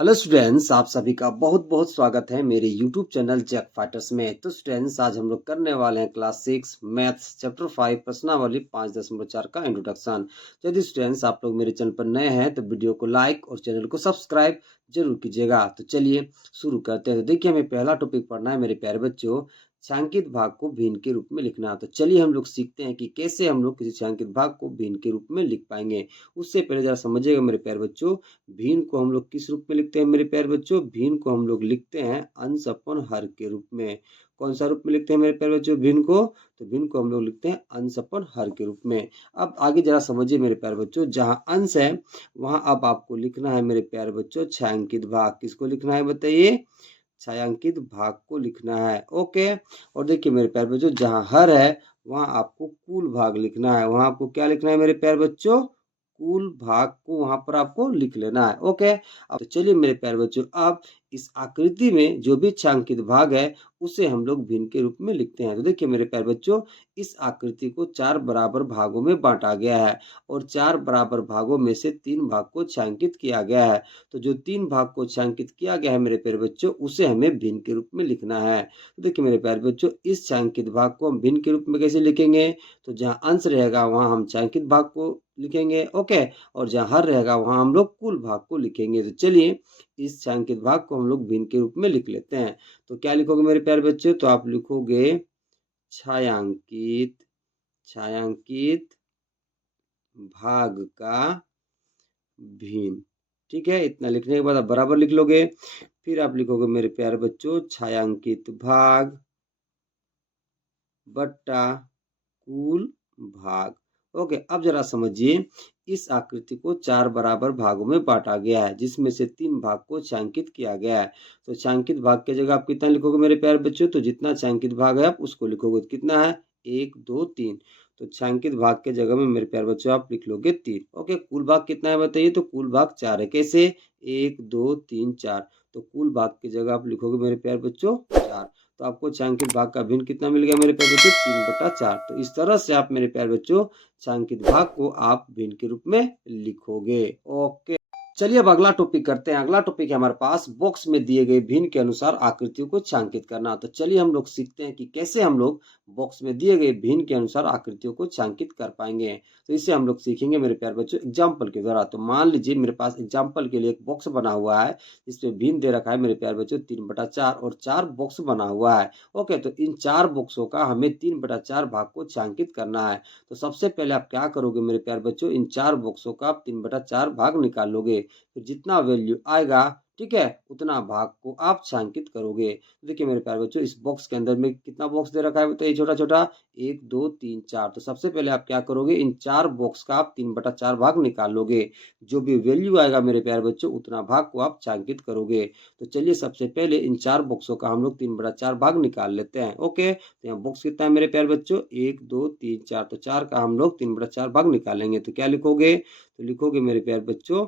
Hello students, आप सभी का बहुत बहुत स्वागत है मेरे यूट्यूब चैनल जैक फाइटर्स में। तो स्टूडेंट्स, आज हम लोग करने वाले हैं क्लास 6 मैथ्स चैप्टर 5 प्रश्नावली 5.4 का इंट्रोडक्शन। यदि स्टूडेंट्स आप लोग मेरे चैनल पर नए हैं तो वीडियो को लाइक और चैनल को सब्सक्राइब जरूर कीजिएगा। तो चलिए शुरू करते हैं। तो देखिए, हमें पहला टॉपिक पढ़ना है मेरे प्यारे बच्चों, छायांकित भाग को भिन्न के रूप में लिखना। तो चलिए हम लोग सीखते हैं कि कैसे हम लोग किसी छायांकित भाग को भिन्न के रूप में लिख पाएंगे। उससे पहले जरा समझिएगा मेरे प्यारे बच्चों, भिन्न को हम लोग किस रूप में लिखते हैं मेरे प्यारे बच्चों? भिन्न को हम लोग लिखते हैं अंश अपन हर के रूप में। कौन सा रूप में लिखते हैं मेरे प्यारे बच्चों भिन्न को? तो भिन्न को हम लोग लिखते हैं अंश अपन हर के रूप में। अब आगे जरा समझिए मेरे प्यारे बच्चों, जहाँ अंश है वहां अब आपको लिखना है मेरे प्यारे बच्चों छायांकित भाग। किसको लिखना है बताइए? छायांकित भाग को लिखना है। ओके। और देखिए मेरे प्यारे बच्चों, जहाँ हर है वहां आपको कुल भाग लिखना है। वहां आपको क्या लिखना है मेरे प्यारे बच्चों? कुल भाग को वहां पर आपको लिख लेना है। ओके। अब तो चलिए मेरे प्यारे बच्चों, अब इस आकृति में जो भी छायांकित भाग है उसे हम लोग भिन्न के रूप में लिखते हैं। तो देखिए मेरे प्यारे बच्चों, इस आकृति को 4 बराबर भागों में बांटा गया है और 4 बराबर भागों में से 3 भाग को छायांकित किया गया है। तो जो 3 भाग को छायांकित किया गया है मेरे प्यारे बच्चों, उसे हमें भिन्न के रूप में लिखना है। तो देखिए मेरे प्यारे बच्चों, इस छायांकित भाग को हम भिन्न के रूप में कैसे लिखेंगे? तो जहाँ अंश रहेगा वहां हम छायांकित भाग को लिखेंगे। ओके। और जहाँ हर रहेगा वहां हम लोग कुल भाग को लिखेंगे। तो चलिए इस छायांकित भाग को हम लोग भिन्न के रूप में लिख लेते हैं। तो क्या लिखोगे मेरे प्यारे बच्चों? तो आप लिखोगे छायांकित छायांकित भाग का भिन्न। ठीक है, इतना लिखने के बाद आप बराबर लिख लोगे। फिर आप लिखोगे मेरे प्यारे बच्चों छायांकित भाग बट्टा कुल भाग। ओके। अब जरा समझिए, इस आकृति को 4 बराबर भागों में बांटा गया है जिसमें से 3 भाग को छायांकित किया गया है। तो छायांकित भाग की जगह आप कितना लिखोगे मेरे प्यारे बच्चों? तो जितना छायांकित भाग है आप उसको लिखोगे। तो कितना है? 1 2 3। तो छायांकित भाग के जगह में मेरे प्यारे बच्चों आप लिख लोगे 3। ओके। कुल भाग कितना है बताइए? तो कुल भाग 4 है। कैसे? 1 2 3 4। तो कुल भाग की जगह आप लिखोगे मेरे प्यारे बच्चों 4। तो आपको छायांकित भाग का भिन्न कितना मिल गया मेरे प्यारे बच्चों? 3/4। तो इस तरह से आप मेरे प्यारे बच्चों छायांकित भाग को आप भिन्न के रूप में लिखोगे। ओके। चलिए अब अगला टॉपिक करते हैं। अगला टॉपिक है हमारे पास बॉक्स में दिए गए भिन्न के अनुसार आकृतियों को छायांकित करना। तो चलिए हम लोग सीखते हैं कि कैसे हम लोग बॉक्स में दिए गए भिन्न के अनुसार आकृतियों को छायांकित कर पाएंगे। तो इसे हम लोग सीखेंगे मेरे प्यारे बच्चों एग्जाम्पल के द्वारा। तो मान लीजिए मेरे पास एग्जाम्पल के लिए एक बॉक्स बना हुआ है, इसमें भिन्न दे रखा है मेरे प्यारे बच्चों 3/4 और 4 बॉक्स बना हुआ है। ओके। तो इन 4 बॉक्सों का हमें 3/4 भाग को छायांकित करना है। तो सबसे पहले आप क्या करोगे मेरे प्यारे बच्चों? इन 4 बॉक्सों का आप 3/4 भाग निकाल लोगे। फिर जितना वैल्यू आएगा, ठीक है, उतना भाग को आप छायांकित करोगे। तो देखिए मेरे प्यारे बच्चों, इस बॉक्स के अंदर में कितना बॉक्स दे रखा है बताइए? छोटा छोटा 1 2 3 4। तो सबसे पहले आप क्या करोगे? इन 4 बॉक्स का आप 3/4 भाग निकाल लोगे। जो भी वैल्यू आएगा मेरे प्यारे बच्चों, उतना भाग को आप छायांकित करोगे। तो चलिए सबसे पहले इन 4 बॉक्सों का हम लोग 3/4 भाग निकाल लेते हैं। ओके। तो यहाँ बॉक्स कितना है मेरे प्यारे बच्चों? 1 2 3 4। तो 4 का हम लोग 3/4 भाग निकालेंगे। तो क्या लिखोगे? तो लिखोगे मेरे प्यारे बच्चों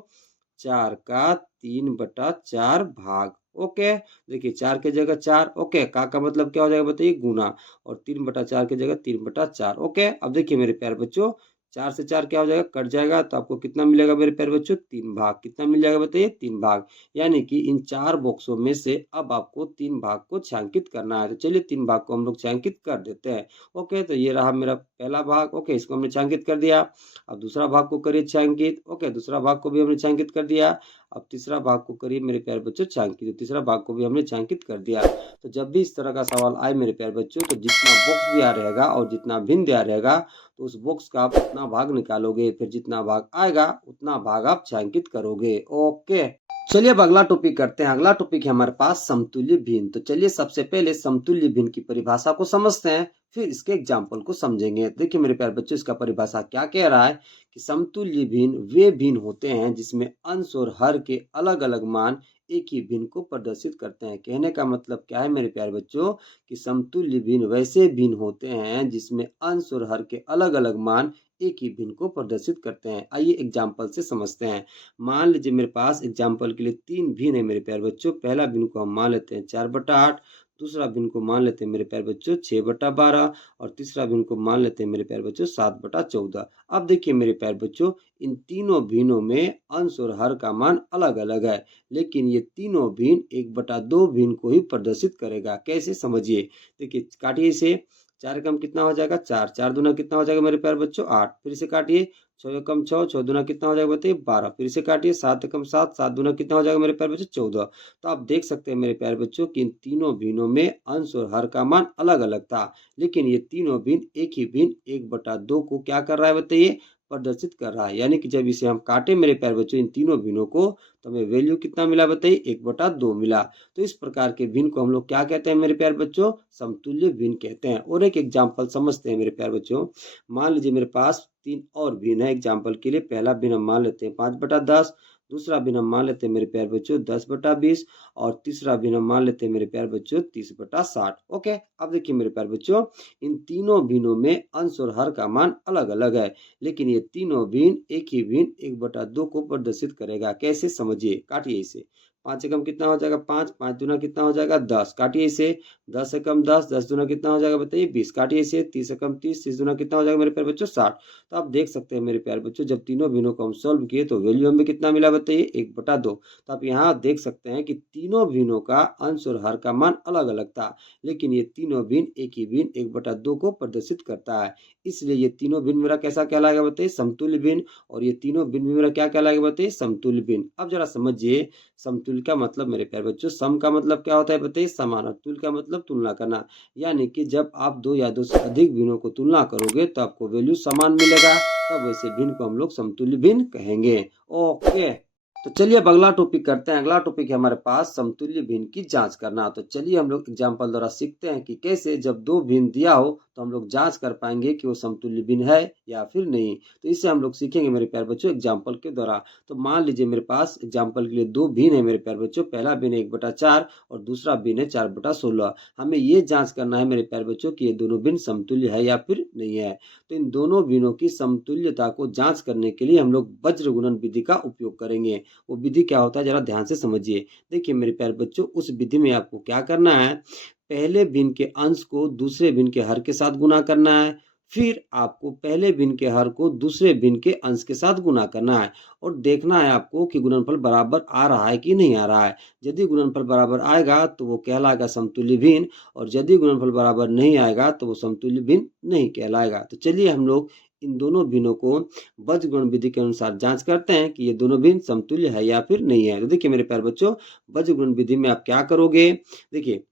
4 का 3/4 भाग। ओके। देखिए 4 के जगह 4। ओके। का मतलब क्या हो जाएगा बताइए? गुना। और 3/4 की जगह 3/4। ओके। अब देखिए मेरे प्यारे बच्चों, 4 से 4 क्या हो जाएगा? कट जाएगा। तो आपको कितना मिलेगा मेरे प्यारे बच्चों? 3 भाग। कितना मिल जाएगा बताइए? 3 भाग। यानी कि इन 4 बॉक्सों में से अब आपको 3 भाग को छायांकित करना है। तो चलिए 3 भाग को हम लोग छायांकित कर देते हैं। ओके। तो ये रहा मेरा पहला भाग। ओके, इसको हमने छायांकित कर दिया। अब दूसरा भाग को करिए छायांकित। ओके, दूसरा भाग को भी हमने छायांकित कर दिया। अब तीसरा भाग को करिए मेरे प्यारे बच्चों छायांकित। तो तीसरा भाग को भी हमने छायांकित कर दिया। तो जब भी इस तरह का सवाल आए मेरे प्यारे बच्चों, तो जितना बॉक्स दिया रहेगा और जितना भिन्न दिया रहेगा, तो उस बॉक्स का आप उतना भाग निकालोगे। फिर जितना भाग आएगा उतना भाग आप छायांकित करोगे। ओके। चलिए अब अगला टॉपिक करते हैं। अगला टॉपिक है हमारे पास समतुल्य भिन्न। तो चलिए सबसे पहले समतुल्य भिन्न की परिभाषा को समझते हैं, फिर इसके एग्जाम्पल को समझेंगे। देखिए मेरे प्यारे बच्चों, इसका परिभाषा क्या कह रहा है कि समतुल्य भिन्न वे भिन्न होते हैं जिसमें अंश और हर के अलग अलग मान एक ही भिन्न को प्रदर्शित करते हैं। कहने का मतलब क्या है मेरे प्यारे बच्चों कि समतुल्य भिन्न वैसे भिन्न होते हैं जिसमें अंश और हर के अलग अलग मान एक ही भिन्न को प्रदर्शित करते हैं। आइए एग्जाम्पल से समझते हैं। मान लीजिए मेरे पास एग्जाम्पल के लिए 3 भिन्न है मेरे प्यारे बच्चों। पहला भिन्न को हम मान लेते हैं 4/8, दूसरा भिन्न को मान लेते हैं मेरे प्यारे बच्चों 6/12 और तीसरा भिन्न को मान लेते हैं मेरे प्यारे बच्चों 7/14। अब देखिए मेरे प्यारे बच्चों, इन तीनों भिन्नों में अंश और हर का मान अलग अलग है, लेकिन ये तीनों भिन्न 1/2 भिन्न को ही प्रदर्शित करेगा। कैसे, समझिए। देखिए काटिए इसे। 4 एकम कितना हो जाएगा 4, 4 दूना कितना हो जाएगा मेरे प्यारे बच्चों 8। फिर से काटिए। 6 एकम 6, 6 दूना कितना हो जाएगा बताइए 12। फिर से काटिए। 7 एकम 7, 7 दूना कितना हो जाएगा मेरे प्यारे बच्चों 14। तो आप देख सकते हैं मेरे प्यारे बच्चों कि इन तीनों भिन्नों में अंश और हर का मान अलग अलग था, लेकिन ये तीनों भिन्न एक ही भिन्न 1/2 को क्या कर रहा है बताइए, प्रदर्शित कर रहा है। यानी कि जब इसे हम काटे मेरे प्यारे बच्चों इन तीनों भिन्नों को, तो हमें वैल्यू कितना मिला बताइए 1/2 मिला। तो इस प्रकार के भिन्न को हम लोग क्या कहते हैं मेरे प्यारे बच्चों, समतुल्य भिन्न कहते हैं। और एक एग्जाम्पल समझते हैं मेरे प्यारे बच्चों। मान लीजिए मेरे पास 3 और भिन्न है एग्जाम्पल के लिए। पहला भिन्न हम मान लेते हैं 5/10, दूसरा भिन्न हम मान लेते हैं मेरे प्यारे बच्चों 10/20 और तीसरा भिन्न हम मान लेते हैं मेरे प्यारे बच्चों 30/60। ओके, अब देखिए मेरे प्यारे बच्चों, इन तीनों भिन्नों में अंश और हर का मान अलग अलग है, लेकिन ये तीनों भिन्न एक ही भिन्न 1/2 को प्रदर्शित करेगा। कैसे, समझिए। काटिए इसे। 5 एकम कितना हो जाएगा 5, 5 दूना कितना हो जाएगा 10। काटिए इसे। 10 एकम 10, 10 दूना कितना हो जाएगा बताइए 20। काटिए इसे। 30 एकम 30, 30 दूना कितना हो जाएगा मेरे प्यारे बच्चों 60। तो आप देख सकते हैं मेरे प्यारे बच्चों, जब तीनों भिन्नों को हम सॉल्व किए तो वैल्यू हमें कितना मिला बताइए 1/2। तो आप यहाँ देख सकते हैं कि तीनों भिन्नों का अंश और हर का मान अलग अलग था, लेकिन ये तीनों भिन्न एक ही भिन्न 1/2 को प्रदर्शित करता है। इसलिए ये तीनों भिन्न मेरा कैसा कहलाएगा बताइए, समतुल्य भिन्न। और ये तीनों भिन्न भी मेरा क्या कहलाएगा बताइए, समतुल्य भिन्न। अब जरा समझिए, समतुल्य का मतलब मेरे प्यारे बच्चों, सम का मतलब क्या होता है बताइए, समान, और तुल्य का मतलब तुलना करना। यानी कि जब आप दो या दो से अधिक भिन्नों को तुलना करोगे तो आपको वैल्यू समान मिलेगा, तब वैसे भिन्न को हम लोग समतुल्य भिन्न कहेंगे। ओके, तो चलिए अब अगला टॉपिक करते हैं। अगला टॉपिक है हमारे पास समतुल्य भिन्न की जांच करना। तो चलिए हम लोग एग्जांपल द्वारा सीखते हैं कि कैसे जब दो भिन्न दिया हो तो हम लोग जांच कर पाएंगे कि वो समतुल्य भिन्न है या फिर नहीं। तो इससे हम लोग सीखेंगे मेरे प्यारे बच्चों एग्जांपल के द्वारा। तो मान लीजिए मेरे पास एग्जांपल के लिए दो भिन्न है मेरे प्यारे बच्चों। पहला भिन्न है 1/4 और दूसरा भिन्न है 4/16। हमें ये जांच करना है मेरे प्यारे बच्चों कि ये दोनों भिन्न समतुल्य है या फिर नहीं है। तो इन दोनों भिन्नों की समतुल्यता को जांच करने के लिए हम लोग वज्र गुणन विधि का उपयोग करेंगे। वो विधि क्या होता है जरा ध्यान से समझिए। देखिए मेरे प्यारे बच्चों, उस विधि में आपको क्या करना है, पहले भिन्न के अंश को दूसरे भिन्न के हर के साथ गुना करना है। फिर आपको पहले भिन्न के हर को दूसरे भिन्न के अंश के साथ गुना करना है और देखना है आपको कि गुणनफल बराबर आ रहा है कि नहीं आ रहा है। यदि गुणनफल बराबर आएगा तो वो कहलाएगा समतुल्य भिन्न, और यदि गुणनफल बराबर नहीं आएगा तो वो समतुल्य भिन्न नहीं कहलाएगा। तो चलिए हम लोग इन दोनों भिन्नों को वज्रगुणन विधि के अनुसार जांच करते हैं कि ये दोनों भिन्न समतुल्य है या फिर नहीं है। तो देखिए मेरे प्यारे बच्चों, वज्रगुणन विधि में आप क्या करोगे, देखिए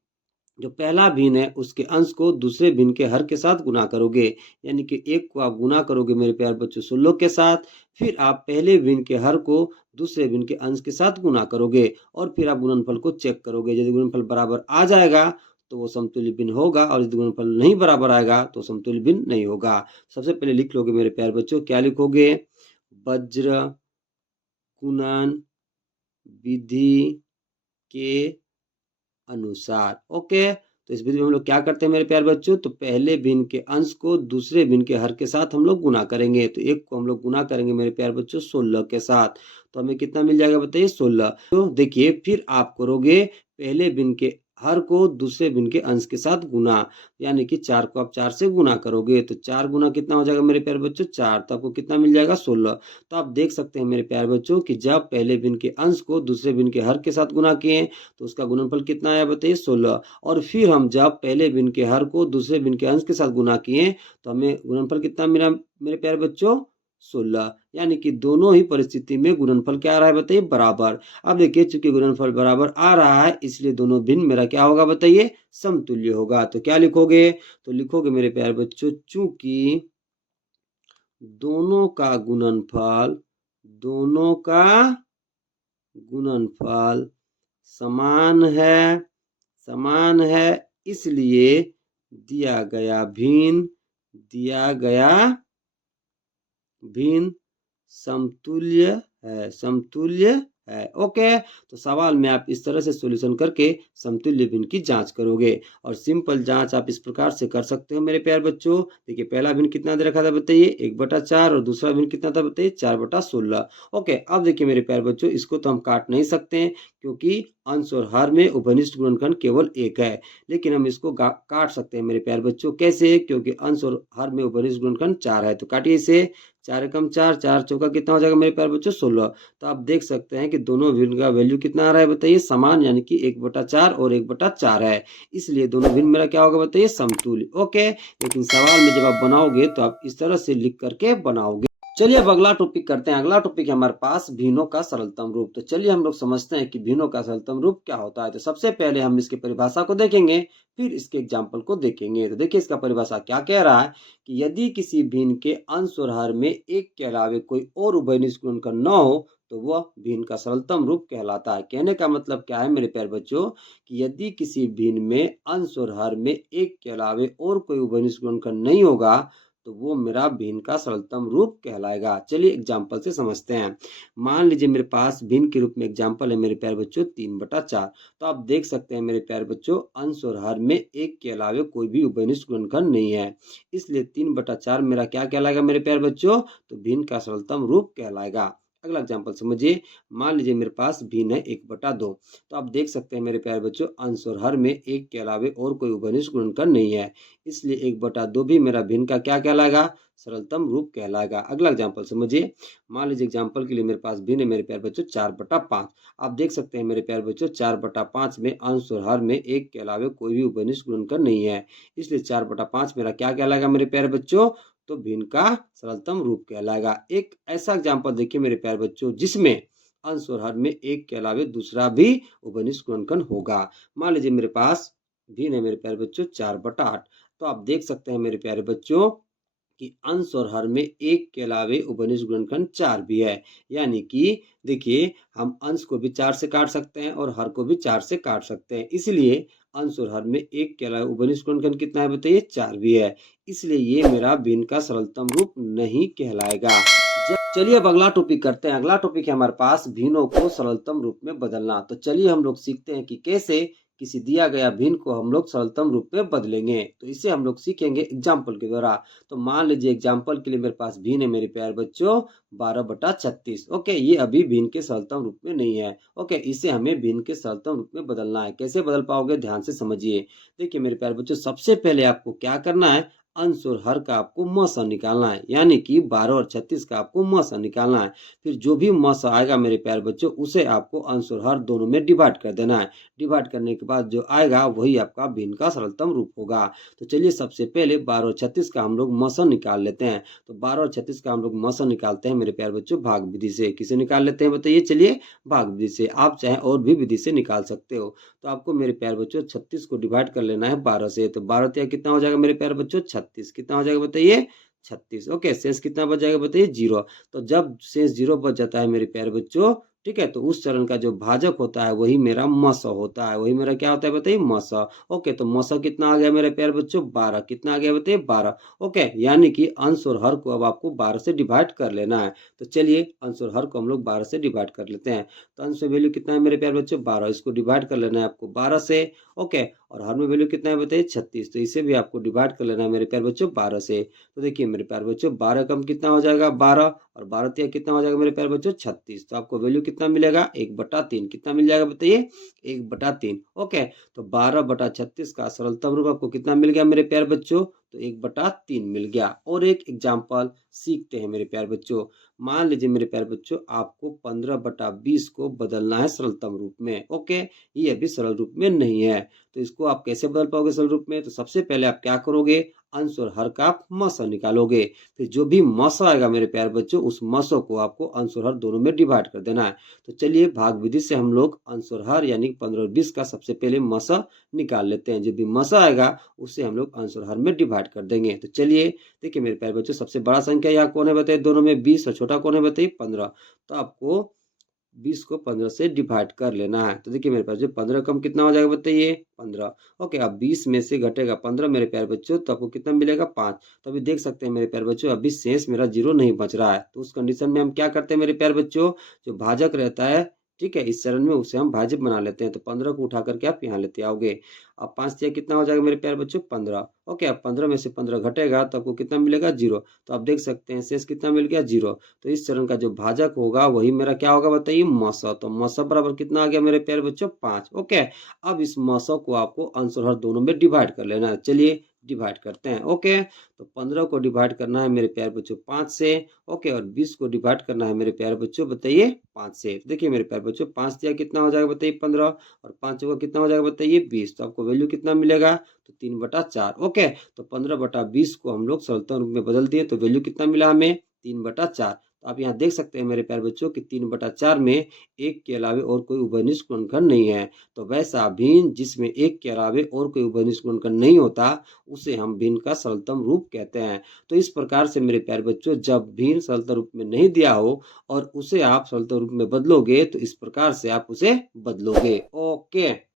जो पहला भिन्न है उसके अंश को दूसरे भिन्न के हर के साथ गुना करोगे। यानी कि एक को आप गुना करोगे मेरे प्यारे बच्चों 16 के साथ, फिर आप पहले भिन्न के हर को दूसरे भिन्न के अंश के साथ गुना करोगे और फिर आप गुणनफल को चेक करोगे। यदि गुणनफल बराबर आ जाएगा तो वो समतुल्य भिन्न होगा, और यदि गुणनफल नहीं बराबर आएगा तो समतुल्य भिन्न नहीं होगा। सबसे पहले लिख लोगे मेरे प्यारे बच्चों, क्या लिखोगे, वज्र गुणन विधि के अनुसार। ओके, तो इस विधि में हम लोग क्या करते हैं मेरे प्यारे बच्चों, तो पहले भिन्न के अंश को दूसरे भिन्न के हर के साथ हम लोग गुना करेंगे। तो एक को हम लोग गुना करेंगे मेरे प्यारे बच्चों 16 के साथ, तो हमें कितना मिल जाएगा बताइए 16। तो देखिए फिर आप करोगे पहले भिन्न के हर को दूसरे भिन्न के अंश के साथ गुना, यानी कि 4 को आप 4 से गुना करोगे तो 4 गुना कितना हो जाएगा मेरे प्यारे बच्चों 4, तो आपको कितना मिल जाएगा 16। तो आप देख सकते हैं मेरे प्यारे बच्चों कि जब पहले भिन्न के अंश को दूसरे भिन्न के हर के साथ गुना किए तो उसका गुणनफल कितना आया बताइए 16। और फिर हम जब पहले भिन्न के हर को दूसरे भिन्न के अंश के साथ गुना किए तो हमें गुणनफल कितना मिला मेरे प्यारे बच्चों 16। यानी कि दोनों ही परिस्थिति में गुणनफल क्या आ रहा है बताइए बराबर। अब देखिए चूंकि गुणनफल बराबर आ रहा है इसलिए दोनों भिन्न मेरा क्या होगा बताइए समतुल्य होगा। तो क्या लिखोगे, तो लिखोगे मेरे प्यारे बच्चों, चूंकि दोनों का गुणनफल समान है इसलिए दिया गया भिन्न समतुल्य है। ओके, तो सवाल में आप इस तरह से सॉल्यूशन करके समतुल्य भिन्न की जांच करोगे और सिंपल जांच आप इस प्रकार से कर सकते हो मेरे प्यारे बच्चों। देखिए पहला भिन्न कितना दे रखा था बताइए 1/4 और दूसरा भिन्न कितना था बताइए 4/16। ओके, अब देखिए मेरे प्यारे बच्चों इसको तो हम काट नहीं सकते हैं क्योंकि अंश और हर में उभयनिष्ठ गुणनखंड केवल एक है, लेकिन हम इसको काट सकते हैं मेरे प्यारे बच्चों। कैसे? क्योंकि अंश और हर में उभयनिष्ठ गुणनखंड 4 है, तो काटिए इसे। 4 एकम 4, 4 चौका कितना हो जाएगा मेरे प्यारे बच्चों 16। तो आप देख सकते हैं कि दोनों भिन्न का वैल्यू कितना आ रहा है बताइए समान, यानी कि 1/4 और 1/4 है, इसलिए दोनों भिन्न मेरा क्या होगा बताइए समतुल्य। ओके, लेकिन सवाल में जब आप बनाओगे तो आप इस तरह से लिख करके बनाओगे। चलिए अब अगला टॉपिक करते हैं। अगला टॉपिक है हमारे पास भिन्नों का सरलतम रूप। तो चलिए हम लोग समझते हैं कि भिन्नों का सरलतम रूप क्या होता है। तो सबसे पहले हम इसकी परिभाषा को देखेंगे, फिर इसके एग्जाम्पल को देखेंगे। तो देखिए इसका परिभाषा क्या कह रहा है कि यदि किसी भिन्न के अंश और हर में एक के अलावे कोई और उभयनिष्ठ गुणनखंड न हो तो वह भिन्न का सरलतम रूप कहलाता है। कहने का मतलब क्या है मेरे प्यारे बच्चों कि यदि किसी भिन्न में अंश और हर में एक के अलावे और कोई उभयनिष्ठ गुणनखंड नहीं होगा तो वो मेरा भिन्न का सरलतम रूप कहलाएगा। चलिए एग्जाम्पल से समझते हैं। मान लीजिए मेरे पास भिन्न के रूप में एग्जाम्पल है मेरे प्यारे बच्चों 3/4। तो आप देख सकते हैं मेरे प्यारे बच्चों अंश और हर में एक के अलावे कोई भी उभयनिष्ठ गुणनखंड नहीं है, इसलिए 3/4 मेरा क्या कहलाएगा मेरे प्यारे बच्चों, तो भिन्न का सरलतम रूप कहलाएगा। अगला एग्जाम्पल समझिए। मान लीजिए मेरे पास भिन्न है 1/2। तो आप देख सकते हैं मेरे प्यारे बच्चों अंश और हर में एक के अलावे और कोई उभयनिष्ठ गुणनखंड नहीं है, इसलिए 1/2 भी मेरा भिन्न का क्या कहलाएगा, सरलतम रूप कहलाएगा। अगला एग्जाम्पल समझिए। मान लीजिए एग्जाम्पल के लिए मेरे पास भिन्न है मेरे प्यारे बच्चों 4/5। आप देख सकते हैं मेरे प्यारे बच्चों 4/5 में अंश और हर में एक के अलावे कोई भी उभयनिष्ठ गुणनखंड नहीं है, इसलिए 4/5 मेरा क्या कहलाएगा मेरे प्यारे बच्चों, तो भिन्न का सरलतम रूप कहलाएगा। एक ऐसा एग्जाम्पल देखिए मेरे प्यारे बच्चों जिसमें अंश और हर में एक के अलावे दूसरा भी उभयनिष्ठ गुणनखंड होगा। मान लीजिए मेरे पास भिन्न है मेरे प्यारे बच्चों 4/8। तो आप देख सकते हैं मेरे प्यारे बच्चों कि अंश और हर में एक के अलावे उभयनिष्ठ गुणनखंड 4 भी है, यानी कि देखिए हम अंश को भी 4 से काट सकते हैं और हर को भी 4 से काट सकते हैं, इसलिए अंश और हर में एक के अलावे उभयनिष्ठ गुणनखंड कितना है बताइए 4 भी है, इसलिए ये मेरा भिन्न का सरलतम रूप नहीं कहलाएगा। चलिए अब अगला टॉपिक करते हैं। अगला टॉपिक है हमारे पास भिन्नों को सरलतम रूप में बदलना। तो चलिए हम लोग सीखते हैं कि कैसे किसी दिया गया भिन्न को हम लोग सरलतम रूप में बदलेंगे। तो इसे हम लोग सीखेंगे एग्जाम्पल के द्वारा। तो मान लीजिए एग्जाम्पल के लिए मेरे पास भिन्न है मेरे प्यारे बच्चों 12/36। ओके, ये अभी भिन्न के सरलतम रूप में नहीं है। ओके, इसे हमें भिन्न के सरलतम रूप में बदलना है। कैसे बदल पाओगे ध्यान से समझिए। देखिए मेरे प्यारे बच्चों सबसे पहले आपको क्या करना है, अंश और हर का आपको म स निकालना है, यानी कि 12 और 36 का आपको म स निकालना है। फिर जो भी म स आएगा मेरे प्यारे बच्चों उसे आपको अंश और हर दोनों में डिवाइड कर देना है। डिवाइड करने के बाद जो आएगा वही आपका भिन्न का सरलतम रूप होगा। तो चलिए सबसे पहले 12 और 36 का हम लोग म स निकाल लेते हैं। तो 12 और 36 का हम लोग म स निकालते हैं मेरे प्यारे बच्चों भाग विधि से। किसे निकाल लेते हैं बताइए, चलिए भाग विधि से। आप चाहे और भी विधि से निकाल सकते हो। तो आपको मेरे प्यारे बच्चों 36 को डिवाइड कर लेना है 12 से। तो 12 तिया कितना हो जाएगा मेरे प्यारे बच्चों 36। कितना हो जाएगा बताइए 36। ओके, शेष कितना बच जाएगा बताइए 0। तो जब शेष 0 बच जाता है मेरे प्यारे बच्चों, ठीक है, तो उस चरण का जो भाजक होता है वही मेरा म स होता है। वही मेरा क्या होता है बताइए म स। ओके, तो म स कितना आ गया मेरे प्यारे बच्चों 12। कितना आ गया बताइए 12। ओके, यानी कि अंश और हर को अब आपको 12 से डिवाइड कर लेना है। तो चलिए अंश और हर को हम लोग 12 से डिवाइड कर लेते हैं। तो अंश में वैल्यू कितना है मेरे प्यारे बच्चों 12, इसको डिवाइड कर लेना है आपको 12 से। ओके, और हर में वैल्यू कितना है बताइए 36, तो इसे भी आपको डिवाइड कर लेना है मेरे प्यारे बच्चों 12 से। तो देखिए मेरे प्यारे बच्चों 12 कम कितना हो जाएगा 12, और 12 तिया कितना हो जाएगा मेरे प्यारे बच्चों 36। तो आपको वैल्यू कितना मिलेगा 1/3। कितना मिल जाएगा बताइए 1/3। ओके, तो 12/36 का सरलतम रूप आपको कितना मिल गया मेरे प्यारे बच्चों, तो 1/3 मिल गया। और एक एग्जाम्पल सीखते हैं मेरे प्यारे बच्चों। मान लीजिए मेरे प्यारे बच्चों आपको 15/20 को बदलना है सरलतम रूप में। ओके, ये अभी सरल रूप में नहीं है, तो इसको आप कैसे बदल पाओगे सरल रूप में। तो सबसे पहले आप क्या करोगे, अंश और हर का आप म स निकालोगे। फिर जो भी म स आएगा मेरे प्यारे बच्चों उस म स को आपको अंश और हर दोनों में डिवाइड कर देना है। तो चलिए भाग विधि से हम लोग अंश और हर यानी 15 और 20 का सबसे पहले म स निकाल लेते हैं। जो भी म स आएगा उससे हम लोग अंश और हर में डिवाइड कर देंगे। तो चलिए देखिए मेरे प्यारे बच्चों सबसे बड़ा संख्या यहाँ कौन है बताइए दोनों में 20, और छोटा कौन है बताइए 15। तो आपको 20 को 15 से डिवाइड कर लेना है। तो देखिए मेरे पास जो 15 कम कितना हो जाएगा बताइए 15। ओके, अब 20 में से घटेगा 15 मेरे प्यारे बच्चों, तो आपको कितना मिलेगा 5। तो अभी देख सकते हैं मेरे प्यारे बच्चों अभी शेष मेरा 0 नहीं बच रहा है। तो उस कंडीशन में हम क्या करते हैं मेरे प्यारे बच्चों, जो भाजक रहता है, ठीक है, इस चरण में उसे हम भाज्य बना लेते हैं। तो 15 को उठा करके आप यहाँ लेते आओगे। अब 5 तिया कितना हो जाएगा मेरे प्यारे बच्चों? 15। ओके, अब 15 में से 15 घटेगा तो आपको कितना मिलेगा? 0। तो आप देख सकते हैं शेष कितना मिल गया? 0। तो इस चरण का जो भाजक होगा वही मेरा क्या होगा बताइए? मस। तो मस बराबर कितना आ गया मेरे प्यारे बच्चों? 5। ओके, अब इस मस को आपको अंश और हर दोनों में डिवाइड कर लेना है। चलिए डिवाइड करते हैं। ओके, तो 15 को डिवाइड करना है मेरे प्यारे बच्चों 5 से। ओके, और 20 को डिवाइड करना है मेरे प्यारे बच्चों बताइए 5 से। तो देखिए मेरे प्यारे बच्चों 5 दिया कितना हो जाएगा बताइए? 15, और 5 का कितना हो जाएगा बताइए? 20। तो आपको वैल्यू कितना मिलेगा? तो 3/4। ओके, तो 15/20 को हम लोग सरलतम रूप में बदल दिए तो वैल्यू कितना मिला हमें? 3/4। तो आप यहाँ देख सकते हैं मेरे प्यारे बच्चों कि 3/4 में एक के अलावे और कोई उभयनिष्ठ गुणनखंड नहीं है। तो वैसा भिन्न जिसमें एक के अलावे और कोई उभयनिष्ठ गुणनखंड नहीं होता उसे हम भिन्न का सरलतम रूप कहते हैं। तो इस प्रकार से मेरे प्यारे बच्चों जब भिन्न सरलतम रूप में नहीं दिया हो और उसे आप सरलतम रूप में बदलोगे तो इस प्रकार से आप उसे बदलोगे। ओके।